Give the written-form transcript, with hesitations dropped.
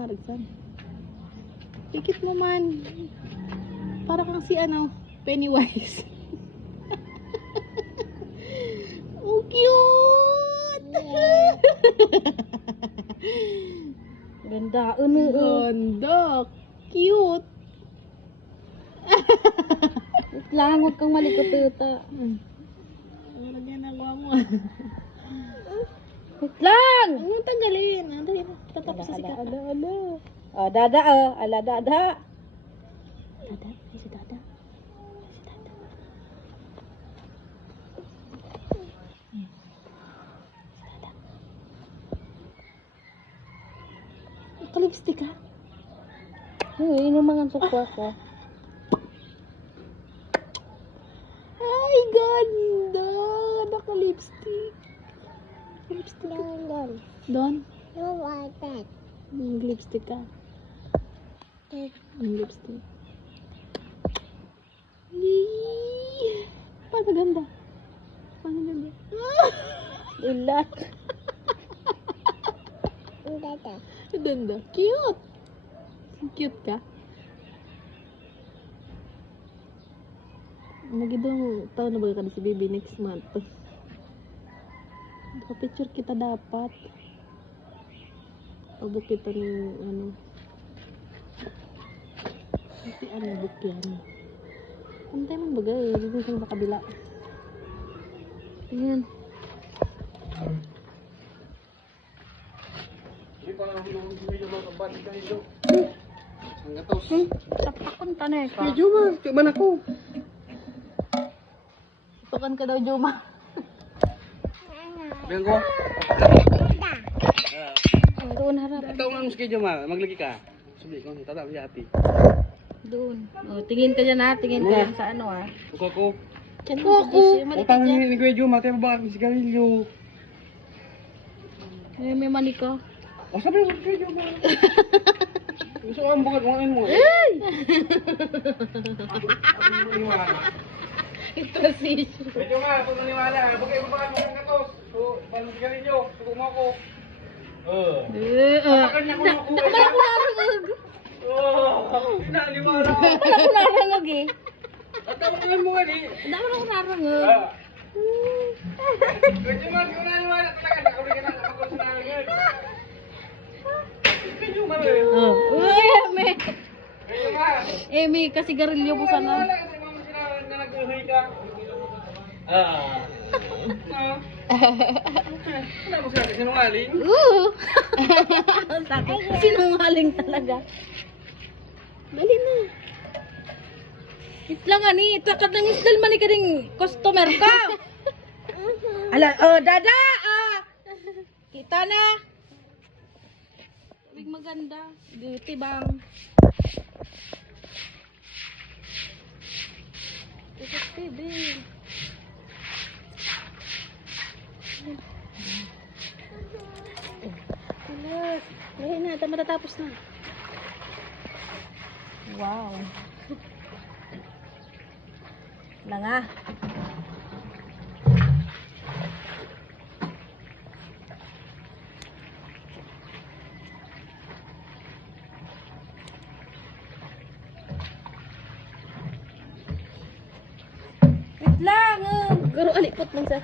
narigsan. Pikit mo man. Para kang si ano, Pennywise. Oh, cute! Ganda. Ganda. Cute. Wait lang, huwag kang malikot-ita. Ano ginagawa mo? Wait lang! Huwag mong tanggalin. Tatapos na si Kaka. Ala. Oh, dada oh. Ala, dada. Dada? Ay, si Dada. Si Dada. Ayan. Si Dada. Naka-lipstick ka? Yung mga sukwa ko. Ay, ganda! Naka-lipstick. Lipstick ka. Don? Lipstick ka. Lipstick. Yee! Paano ganda? Paano ganda? Ilat. Ganda. Cute! Cute ka? Nagidong taon na ba ka si Bibi next month? Picture kita dapat. Abot kita ng ano. Kasi ano book yan. Antay man bagay. Dito sa kabila. Ayan. Hindi pa lang yung video mga kabalik ka nito. Ang gatos. Sapakon tanay ka. Medyo man ako. Tukan ka daw, Juma. Bilang ko. Doon harap. Ito ang schedule ma. Maglagi ka. Sabi ko, tatawag si ate. Doon. Oh, tingin ka dyan ha. Tingin ka dyan sa ano ha. Buka ko. Diyan mo si Jesse. Utang ni Kuya Juma. Tayo ba ang sigarilyo? May mani ka. O sabi ko, Kuya Juma. Gusto ko ang bukat mo mo. Ito si Kuya Juma, kung naniwala. Bukay mo ba ang gatos? So, balang sigarilyo. Tuko mo ako. Tapakan niya ko na ako. Wala ko narangag. Naliwala. Wala ko narangag eh. At tapakan mo nga di. Wala ko narangag. Kuya Juma, kung naniwala talaga. Nakaulit ka na ako sa nalagyan. Kuya Juma rin. Oh. Uy, Eme. Kuya Juma. Eme, kasi garilyo ko sana. Wala kasi mga sinabi na nag-uhay ka. Wala mo sa sinungaling. Sakit. Sinungaling talaga. Dali na. Itlang ani, itakat ng isdal man ka ding customer ka. Ala, oh, dada. Kita na. Big maganda. Beauty bang. Ito baby. Alas. Dali na. Matatapos na. Wow. Langa. Wait lang. Garo alipot man sa.